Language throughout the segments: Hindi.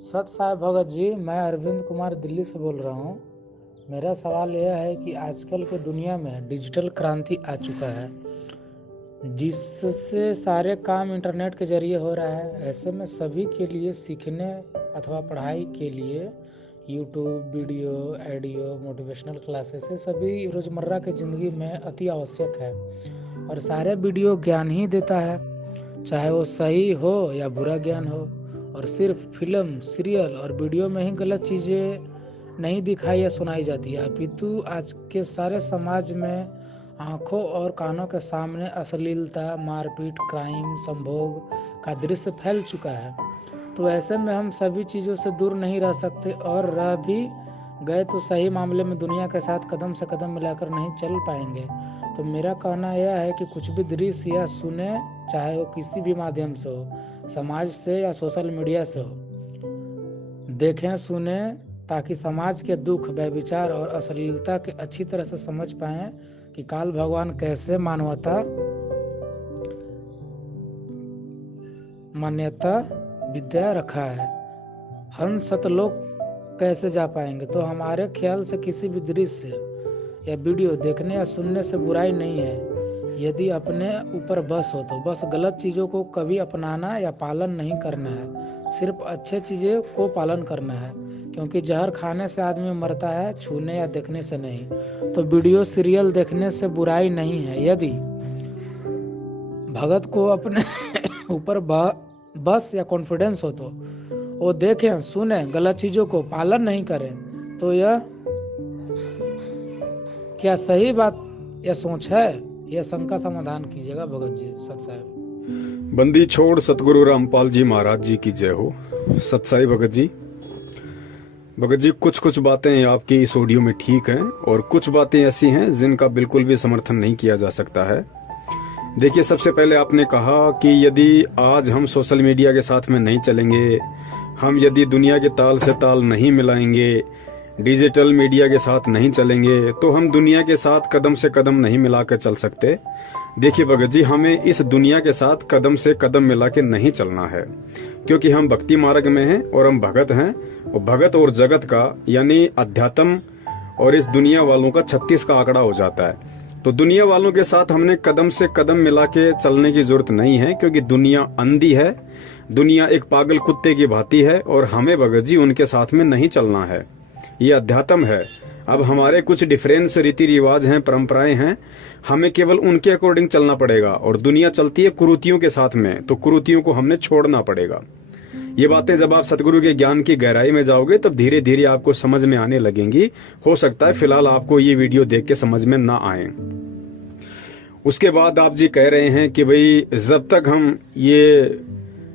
सत साई भगत जी, मैं अरविंद कुमार दिल्ली से बोल रहा हूँ। मेरा सवाल यह है कि आजकल के दुनिया में डिजिटल क्रांति आ चुका है, जिससे सारे काम इंटरनेट के जरिए हो रहा है। ऐसे में सभी के लिए सीखने अथवा पढ़ाई के लिए YouTube video, audio, motivational classes ये सभी रोज़मर्रा की ज़िंदगी में अति आवश्यक है। और सारे वीडियो ज्ञान ही देता है, चाहे वो सही हो या बुरा ज्ञान हो। और सिर्फ फिल्म, सीरियल और वीडियो में ही गलत चीज़ें नहीं दिखाई या सुनाई जाती है, अपितु आज के सारे समाज में आंखों और कानों के सामने अश्लीलता, मारपीट, क्राइम, संभोग का दृश्य फैल चुका है। तो ऐसे में हम सभी चीज़ों से दूर नहीं रह सकते, और रह भी गए तो सही मामले में दुनिया के साथ कदम से कदम मिलाकर नहीं चल पाएंगे। तो मेरा कहना यह है कि कुछ भी दृश्य या सुने, चाहे वो किसी भी माध्यम से हो, समाज से या सोशल मीडिया से हो, देखें सुने, ताकि समाज के दुख, व्यभिचार और अश्लीलता के अच्छी तरह से समझ पाएं कि काल भगवान कैसे मान्यता विद्या रखा है, हम सतलोक कैसे जा पाएंगे। तो हमारे ख्याल से किसी भी दृश्य या वीडियो देखने या सुनने से बुराई नहीं है, यदि अपने ऊपर बस हो तो। बस गलत चीज़ों को कभी अपनाना या पालन नहीं करना है, सिर्फ अच्छे चीज़ों को पालन करना है, क्योंकि जहर खाने से आदमी मरता है, छूने या देखने से नहीं। तो वीडियो, सीरियल देखने से बुराई नहीं है, यदि भगत को अपने ऊपर बस या कॉन्फिडेंस हो तो वो देखें सुने, गलत चीज़ों को पालन नहीं करें। तो यह क्या सही बात या सोच है? यह शंका समाधान कीजिएगा भगत जी। सत साहिब। बंदी छोड़ सतगुरु रामपाल जी महाराज जी की जय हो। सत साई भगत जी। भगत जी, कुछ कुछ बातें आपकी इस ऑडियो में ठीक हैं और कुछ बातें ऐसी हैं जिनका बिल्कुल भी समर्थन नहीं किया जा सकता है। देखिए, सबसे पहले आपने कहा कि यदि आज हम सोशल मीडिया के साथ में नहीं चलेंगे, हम यदि दुनिया के ताल से ताल नहीं मिलाएंगे, डिजिटल मीडिया के साथ नहीं चलेंगे, तो हम दुनिया के साथ कदम से कदम नहीं मिलाकर चल सकते। देखिए भगत जी, हमें इस दुनिया के साथ कदम से कदम मिला के नहीं चलना है, क्योंकि हम भक्ति मार्ग में हैं और हम भगत हैं। और भगत और जगत का यानी अध्यात्म और इस दुनिया वालों का 36 का आंकड़ा हो जाता है। तो दुनिया वालों के साथ हमने कदम से कदम मिला के चलने की जरूरत नहीं है, क्योंकि दुनिया अंधी है, दुनिया एक पागल कुत्ते की भांति है, और हमें भगत जी उनके साथ में नहीं चलना है। ये अध्यात्म है। अब हमारे कुछ डिफरेंस रीति रिवाज हैं, परंपराएं हैं, हमें केवल उनके अकॉर्डिंग चलना पड़ेगा। और दुनिया चलती है कुरीतियों के साथ में, तो कुरीतियों को हमने छोड़ना पड़ेगा। ये बातें जब आप सतगुरु के ज्ञान की गहराई में जाओगे तब धीरे धीरे आपको समझ में आने लगेंगी। हो सकता है फिलहाल आपको ये वीडियो देख के समझ में ना आए। उसके बाद आप जी कह रहे हैं कि भाई जब तक हम ये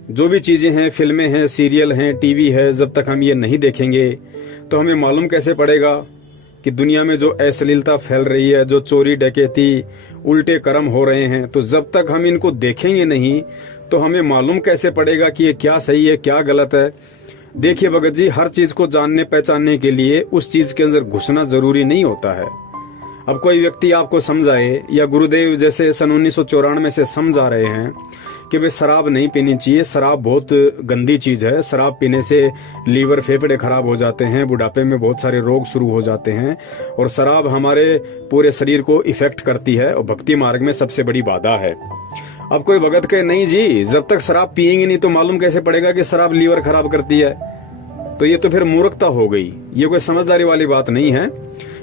जो भी चीजें हैं, फिल्में हैं, सीरियल हैं, टीवी है, जब तक हम ये नहीं देखेंगे तो हमें मालूम कैसे पड़ेगा कि दुनिया में जो अश्लीलता फैल रही है, जो चोरी डकैती, उल्टे कर्म हो रहे हैं, तो जब तक हम इनको देखेंगे नहीं तो हमें मालूम कैसे पड़ेगा कि ये क्या सही है, क्या गलत है। देखिए भगत जी, हर चीज को जानने पहचानने के लिए उस चीज के अंदर घुसना जरूरी नहीं होता है। अब कोई व्यक्ति आपको समझाए, या गुरुदेव जैसे सन 1994 से समझा रहे हैं कि भाई शराब नहीं पीनी चाहिए, शराब बहुत गंदी चीज है, शराब पीने से लीवर, फेफड़े खराब हो जाते हैं, बुढ़ापे में बहुत सारे रोग शुरू हो जाते हैं, और शराब हमारे पूरे शरीर को इफेक्ट करती है और भक्ति मार्ग में सबसे बड़ी बाधा है। अब कोई भगत कहे नहीं जी, जब तक शराब पियेंगे नहीं तो मालूम कैसे पड़ेगा कि शराब लीवर खराब करती है, तो ये तो फिर मूर्खता हो गई। ये कोई समझदारी वाली बात नहीं है,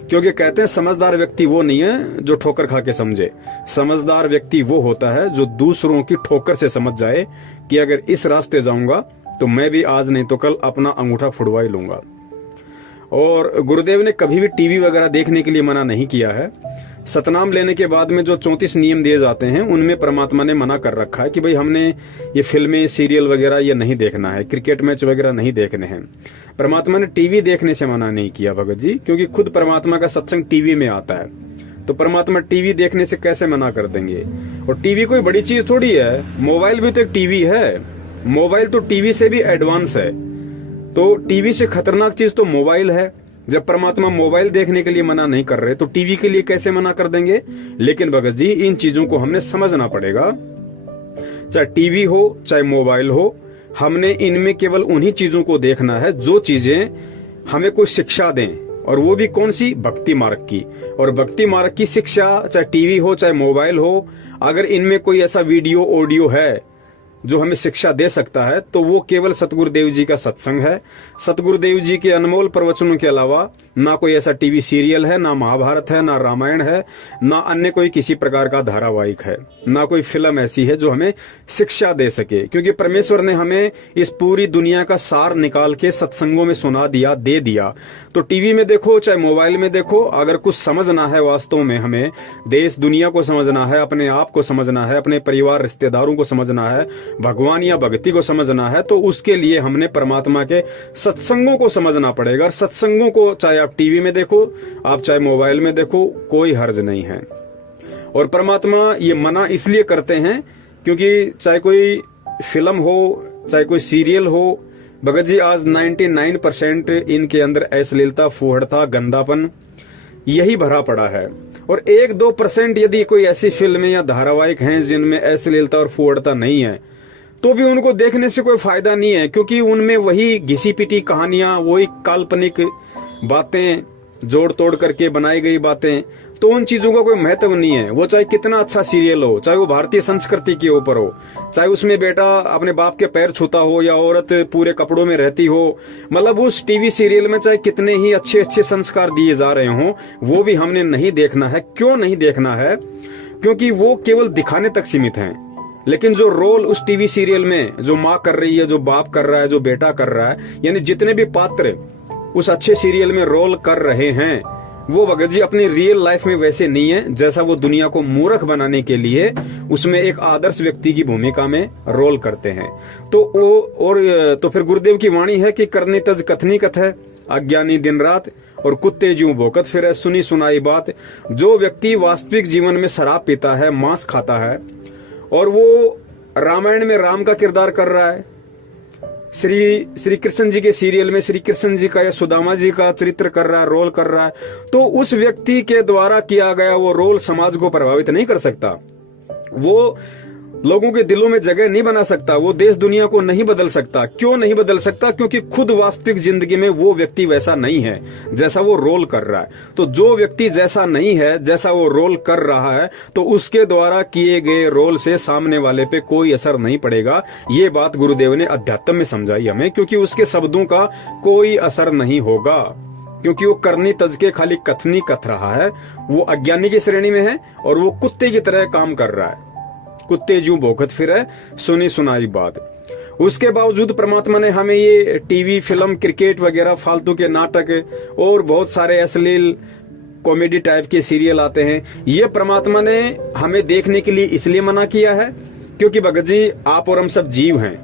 क्योंकि कहते हैं समझदार व्यक्ति वो नहीं है जो ठोकर खा के समझे। समझदार व्यक्ति वो होता है जो दूसरों की ठोकर से समझ जाए कि अगर इस रास्ते जाऊंगा तो मैं भी आज नहीं तो कल अपना अंगूठा फुड़वा ही लूंगा। और गुरुदेव ने कभी भी टीवी वगैरह देखने के लिए मना नहीं किया है। सतनाम लेने के बाद में जो 34 नियम दिए जाते हैं उनमें परमात्मा ने मना कर रखा है कि भाई हमने ये फिल्में, सीरियल वगैरह ये नहीं देखना है, क्रिकेट मैच वगैरह नहीं देखने हैं। परमात्मा ने टीवी देखने से मना नहीं किया भगत जी, क्योंकि खुद परमात्मा का सत्संग टीवी में आता है, तो परमात्मा टीवी देखने से कैसे मना कर देंगे। और टीवी कोई बड़ी चीज थोड़ी है, मोबाइल भी तो एक टीवी है, मोबाइल तो टीवी से भी एडवांस है। तो टीवी से खतरनाक चीज तो मोबाइल है। जब परमात्मा मोबाइल देखने के लिए मना नहीं कर रहे तो टीवी के लिए कैसे मना कर देंगे। लेकिन भगत जी, इन चीजों को हमने समझना पड़ेगा। चाहे टीवी हो, चाहे मोबाइल हो, हमने इनमें केवल उन्हीं चीजों को देखना है जो चीजें हमें कोई शिक्षा दें, और वो भी कौन सी? भक्ति मार्ग की। और भक्ति मार्ग की शिक्षा, चाहे टीवी हो चाहे मोबाइल हो, अगर इनमें कोई ऐसा वीडियो ऑडियो है जो हमें शिक्षा दे सकता है तो वो केवल सतगुरुदेव जी का सत्संग है। सतगुरुदेव जी के अनमोल प्रवचनों के अलावा ना कोई ऐसा टीवी सीरियल है, ना महाभारत है, ना रामायण है, ना अन्य कोई किसी प्रकार का धारावाहिक है, ना कोई फिल्म ऐसी है जो हमें शिक्षा दे सके। क्योंकि परमेश्वर ने हमें इस पूरी दुनिया का सार निकाल के सत्संगों में सुना दिया, दे दिया। तो टीवी में देखो चाहे मोबाइल में देखो, अगर कुछ समझना है वास्तव में, हमें देश दुनिया को समझना है, अपने आप को समझना है, अपने परिवार रिश्तेदारों को समझना है, भगवान या भक्ति को समझना है, तो उसके लिए हमने परमात्मा के सत्संगों को समझना पड़ेगा। और सत्संगों को चाहे आप टीवी में देखो, आप चाहे मोबाइल में देखो, कोई हर्ज नहीं है। और परमात्मा ये मना इसलिए करते हैं क्योंकि चाहे कोई फिल्म हो चाहे कोई सीरियल हो, भगत जी आज 99% इनके अंदर अश्लीलता, फूहड़ता, गंदापन यही भरा पड़ा है। और 1-2% यदि कोई ऐसी फिल्में या धारावाहिक हैं जिनमें अश्लीलता और फूहड़ता नहीं है, तो भी उनको देखने से कोई फायदा नहीं है, क्योंकि उनमें वही घिसी पिटी कहानियां, वही काल्पनिक बातें, जोड़ तोड़ करके बनाई गई बातें, तो उन चीजों का कोई महत्व नहीं है। वो चाहे कितना अच्छा सीरियल हो, चाहे वो भारतीय संस्कृति के ऊपर हो, चाहे उसमें बेटा अपने बाप के पैर छूता हो या औरत पूरे कपड़ों में रहती हो, मतलब उस टीवी सीरियल में चाहे कितने ही अच्छे अच्छे संस्कार दिए जा रहे हों, वो भी हमने नहीं देखना है। क्यों नहीं देखना है? क्योंकि वो केवल दिखाने तक सीमित हैं। लेकिन जो रोल उस टीवी सीरियल में जो माँ कर रही है, जो बाप कर रहा है, जो बेटा कर रहा है, यानी जितने भी पात्र उस अच्छे सीरियल में रोल कर रहे हैं, वो भगत जी अपनी रियल लाइफ में वैसे नहीं है, जैसा वो दुनिया को मूर्ख बनाने के लिए उसमें एक आदर्श व्यक्ति की भूमिका में रोल करते हैं। तो फिर गुरुदेव की वाणी है कि करनी तज कथनी कथ है, अज्ञानी दिन रात और कुत्ते ज्यों भौंकत फिरे, सुनी सुनाई बात। जो व्यक्ति वास्तविक जीवन में शराब पीता है, मांस खाता है, और वो रामायण में राम का किरदार कर रहा है, श्री कृष्ण जी के सीरियल में श्री कृष्ण जी का या सुदामा जी का चरित्र कर रहा है, रोल कर रहा है, तो उस व्यक्ति के द्वारा किया गया वो रोल समाज को प्रभावित नहीं कर सकता, वो लोगों के दिलों में जगह नहीं बना सकता, वो देश दुनिया को नहीं बदल सकता। क्यों नहीं बदल सकता? क्योंकि खुद वास्तविक जिंदगी में वो व्यक्ति वैसा नहीं है जैसा वो रोल कर रहा है। तो जो व्यक्ति जैसा नहीं है, जैसा वो रोल कर रहा है, तो उसके द्वारा किए गए रोल से सामने वाले पे कोई असर नहीं पड़ेगा। ये बात गुरुदेव ने अध्यात्म में समझाई हमें, क्योंकि उसके शब्दों का कोई असर नहीं होगा, क्योंकि वो करनी तज के खाली कथनी कथ रहा है, वो अज्ञानी की श्रेणी में है और वो कुत्ते की तरह काम कर रहा है। कुत्ते ज्यों भौंकत फिरे, सुनी सुनाई बात। उसके बावजूद परमात्मा ने हमें ये टीवी, फिल्म, क्रिकेट वगैरह फालतू के नाटक और बहुत सारे अश्लील कॉमेडी टाइप के सीरियल आते हैं, ये परमात्मा ने हमें देखने के लिए इसलिए मना किया है क्योंकि भगत जी आप और हम सब जीव हैं।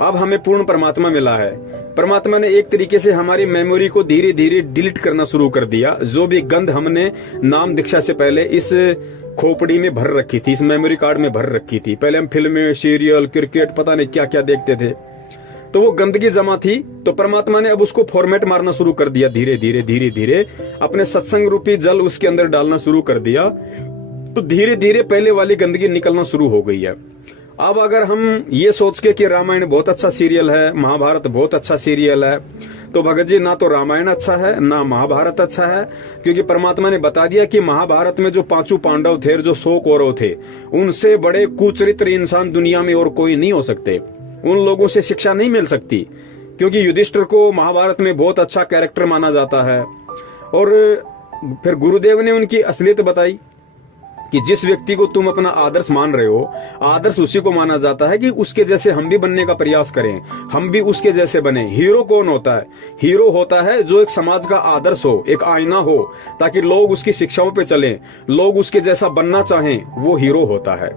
अब हमें पूर्ण परमात्मा मिला है। परमात्मा ने एक तरीके से हमारी मेमोरी को धीरे धीरे डिलीट करना शुरू कर दिया। जो भी गंध हमने नाम दीक्षा से पहले इस खोपड़ी में भर रखी थी, इस मेमोरी कार्ड में भर रखी थी, पहले हम फिल्में, सीरियल, क्रिकेट, पता नहीं क्या क्या देखते थे, तो वो गंदगी जमा थी। तो परमात्मा ने अब उसको फॉर्मेट मारना शुरू कर दिया, धीरे धीरे धीरे धीरे अपने सत्संग रूपी जल उसके अंदर डालना शुरू कर दिया। तो धीरे धीरे पहले वाली गंदगी निकलना शुरू हो गई है। अब अगर हम ये सोच के कि रामायण बहुत अच्छा सीरियल है, महाभारत बहुत अच्छा सीरियल है, तो भगत जी ना तो रामायण अच्छा है ना महाभारत अच्छा है, क्योंकि परमात्मा ने बता दिया कि महाभारत में जो 5 पांडव थे, जो 100 कौरव थे, उनसे बड़े कुचरित्र इंसान दुनिया में और कोई नहीं हो सकते। उन लोगों से शिक्षा नहीं मिल सकती, क्योंकि युधिष्ठिर को महाभारत में बहुत अच्छा कैरेक्टर माना जाता है। और फिर गुरुदेव ने उनकी असलियत बताई कि जिस व्यक्ति को तुम अपना आदर्श मान रहे हो, आदर्श उसी को माना जाता है कि उसके जैसे हम भी बनने का प्रयास करें, हम भी उसके जैसे बने। हीरो कौन होता है? हीरो होता है जो एक समाज का आदर्श हो, एक आईना हो, ताकि लोग उसकी शिक्षाओं पे चलें, लोग उसके जैसा बनना चाहें, वो हीरो होता है।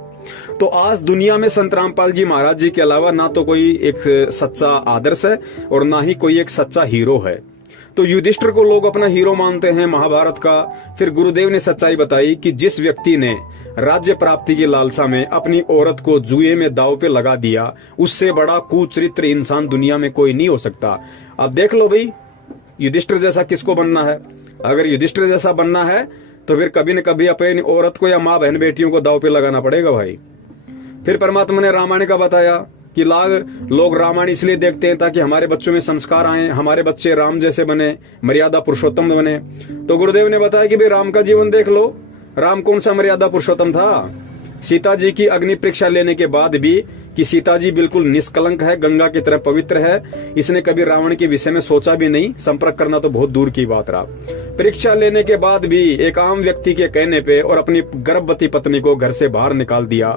तो आज दुनिया में संत रामपाल जी महाराज जी के अलावा ना तो कोई एक सच्चा आदर्श है और ना ही कोई एक सच्चा हीरो है। तो युधिष्ठिर को लोग अपना हीरो मानते हैं महाभारत का। फिर गुरुदेव ने सच्चाई बताई कि जिस व्यक्ति ने राज्य प्राप्ति की लालसा में अपनी औरत को जुए में दांव पे लगा दिया, उससे बड़ा कुचरित्र इंसान दुनिया में कोई नहीं हो सकता। अब देख लो भाई, युधिष्ठिर जैसा किसको बनना है? अगर युधिष्ठिर जैसा बनना है तो फिर कभी न कभी अपनी औरत को या माँ बहन बेटियों को दांव पे लगाना पड़ेगा भाई। फिर परमात्मा ने रामायण का बताया कि लोग रामायण इसलिए देखते हैं ताकि हमारे बच्चों में संस्कार आए, हमारे बच्चे राम जैसे बने, मर्यादा पुरुषोत्तम बने। तो गुरुदेव ने बताया कि भाई राम का जीवन देख लो, राम कौन सा मर्यादा पुरुषोत्तम था। सीता जी की अग्नि परीक्षा लेने के बाद भी कि सीता जी बिल्कुल निष्कलंक है, गंगा की तरह पवित्र है, इसने कभी रावण के विषय में सोचा भी नहीं, संपर्क करना तो बहुत दूर की बात रहा। परीक्षा लेने के बाद भी एक आम व्यक्ति के कहने पे और अपनी गर्भवती पत्नी को घर से बाहर निकाल दिया,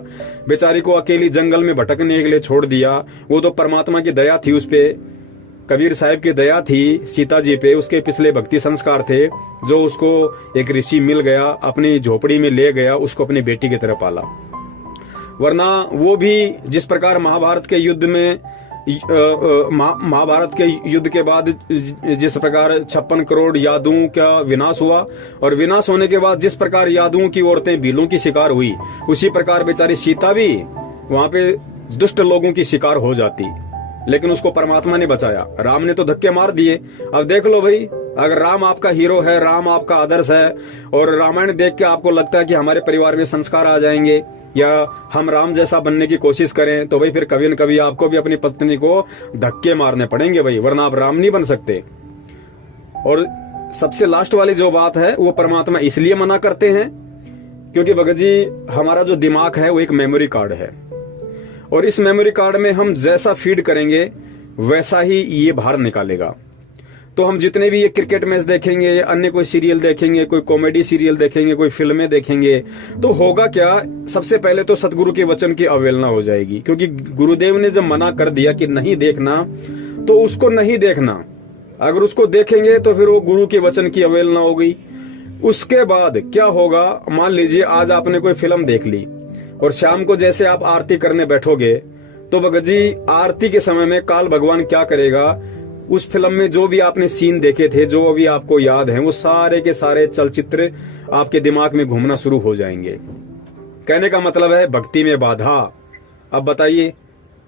बेचारी को अकेली जंगल में भटकने के लिए छोड़ दिया। वो तो परमात्मा की दया थी उस पे, कबीर साहिब की दया थी सीता जी पे, उसके पिछले भक्ति संस्कार थे, जो उसको एक ऋषि मिल गया, अपनी झोपड़ी में ले गया, उसको अपनी बेटी की तरह पाला। वरना वो भी जिस प्रकार महाभारत के युद्ध में महाभारत के युद्ध के बाद जिस प्रकार 56 करोड़ यादवों का विनाश हुआ, और विनाश होने के बाद जिस प्रकार यादवों की औरतें भीलों की शिकार हुई, उसी प्रकार बेचारी सीता भी वहां पे दुष्ट लोगों की शिकार हो जाती, लेकिन उसको परमात्मा ने बचाया। राम ने तो धक्के मार दिए। अब देख लो भाई, अगर राम आपका हीरो है, राम आपका आदर्श है, और रामायण देख के आपको लगता है कि हमारे परिवार में संस्कार आ जाएंगे या हम राम जैसा बनने की कोशिश करें, तो भाई फिर कभी न कभी आपको भी अपनी पत्नी को धक्के मारने पड़ेंगे भाई, वरना आप राम नहीं बन सकते। और सबसे लास्ट वाली जो बात है, वो परमात्मा इसलिए मना करते हैं क्योंकि भगत जी हमारा जो दिमाग है वो एक मेमोरी कार्ड है, और इस मेमोरी कार्ड में हम जैसा फीड करेंगे वैसा ही ये बाहर निकालेगा। तो हम जितने भी ये क्रिकेट मैच देखेंगे या अन्य कोई सीरियल देखेंगे, कोई कॉमेडी सीरियल देखेंगे, कोई फिल्में देखेंगे, तो होगा क्या, सबसे पहले तो सतगुरु के वचन की अवहेलना हो जाएगी, क्योंकि गुरुदेव ने जब मना कर दिया कि नहीं देखना, तो उसको नहीं देखना। अगर उसको देखेंगे तो फिर वो गुरु के वचन की अवहेलना हो गई। उसके बाद क्या होगा, मान लीजिए आज आपने कोई फिल्म देख ली और शाम को जैसे आप आरती करने बैठोगे, तो भगत जी आरती के समय में काल भगवान क्या करेगा, उस फिल्म में जो भी आपने सीन देखे थे, जो अभी आपको याद है, वो सारे के सारे चलचित्र आपके दिमाग में घूमना शुरू हो जाएंगे। कहने का मतलब है भक्ति में बाधा। अब बताइए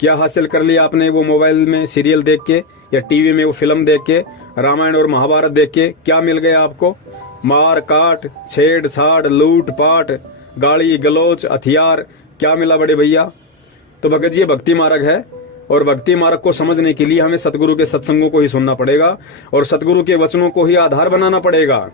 क्या हासिल कर लिया आपने वो मोबाइल में सीरियल देख के या टीवी में वो फिल्म देख के, रामायण और महाभारत देख के? क्या मिल गया आपको? मार काट, छेड़छाड़, लूट पाट, गाली गलोच, हथियार, क्या मिला बड़े भैया? तो भगत जी ये भक्ति मार्ग है, और भक्ति मार्ग को समझने के लिए हमें सतगुरु के सत्संगों को ही सुनना पड़ेगा और सतगुरु के वचनों को ही आधार बनाना पड़ेगा।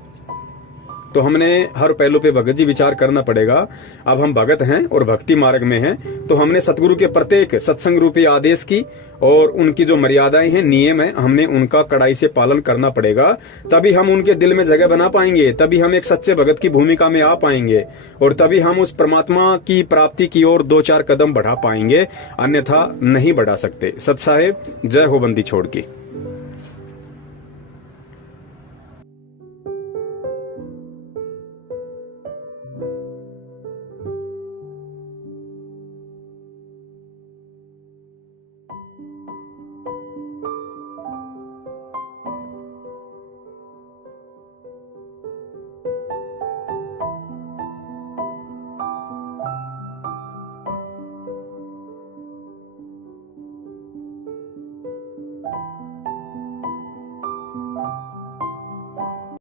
तो हमने हर पहलू पे भगत जी विचार करना पड़ेगा। अब हम भगत हैं और भक्ति मार्ग में हैं, तो हमने सतगुरु के प्रत्येक सत्संग रूपी आदेश की और उनकी जो मर्यादाएं हैं, नियम है, हमने उनका कड़ाई से पालन करना पड़ेगा। तभी हम उनके दिल में जगह बना पाएंगे, तभी हम एक सच्चे भगत की भूमिका में आ पाएंगे, और तभी हम उस परमात्मा की प्राप्ति की ओर 2-4 कदम बढ़ा पाएंगे, अन्यथा नहीं बढ़ा सकते। सत साहेब, जय हो बंदी छोड़ की।